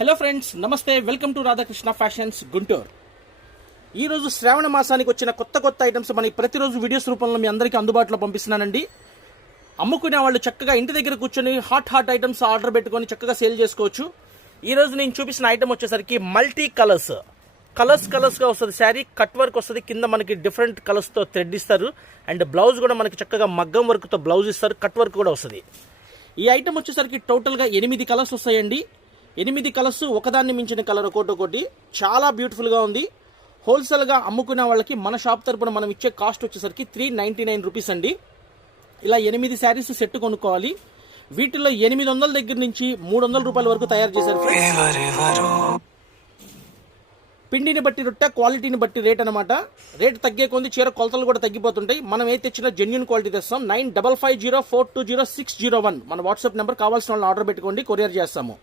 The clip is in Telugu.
హలో ఫ్రెండ్స్, నమస్తే. Welcome to Radhakrishna fashions Guntur. ఈరోజు శ్రావణ మాసానికి వచ్చిన కొత్త ఐటమ్స్ మనకి ప్రతిరోజు వీడియోస్ రూపంలో మీ అందరికీ అందుబాటులో పంపిస్తున్నానండి. అమ్ముకునే వాళ్ళు చక్కగా ఇంటి దగ్గర కూర్చొని హాట్ ఐటమ్స్ ఆర్డర్ పెట్టుకొని చక్కగా సేల్ చేసుకోవచ్చు. ఈరోజు నేను చూపిస్తున్న ఐటమ్ వచ్చేసరికి మల్టీ కలర్స్గా వస్తుంది. శారీ కట్ వర్క్ వస్తుంది. కింద మనకి డిఫరెంట్ కలర్స్తో థ్రెడ్ ఇస్తారు. అండ్ బ్లౌజ్ కూడా మనకి చక్కగా మగ్గం వర్క్తో బ్లౌజ్ ఇస్తారు. కట్ వర్క్ కూడా వస్తుంది. ఈ ఐటమ్ వచ్చేసరికి టోటల్గా 8 కలర్స్ వస్తాయండి. 8 కలర్స్, ఒకదాన్ని మించిన కలర్ ఒకటి చాలా బ్యూటిఫుల్గా ఉంది. హోల్సేల్గా అమ్ముకునే వాళ్ళకి మన షాప్ తరపున మనం ఇచ్చే కాస్ట్ వచ్చేసరికి 399 రూపీస్ అండి. ఇలా 8 శారీస్ సెట్ కొనుక్కోవాలి. వీటిలో 800 దగ్గర నుంచి 300 రూపాయల వరకు తయారు చేశారు. పిండిని బట్టి రొట్టె, క్వాలిటీని బట్టి రేట్ అనమాట. రేట్ తగ్గే కొంది చీర కొలతలు కూడా తగ్గిపోతుంటాయి. మనం ఏ తెచ్చినా జెన్యూన్ క్వాలిటీ తెస్తాం. 9550420601 మన వాట్సాప్ నెంబర్. కావాల్సిన వాళ్ళని ఆర్డర్ పెట్టుకోండి, కొరియర్ చేస్తాము.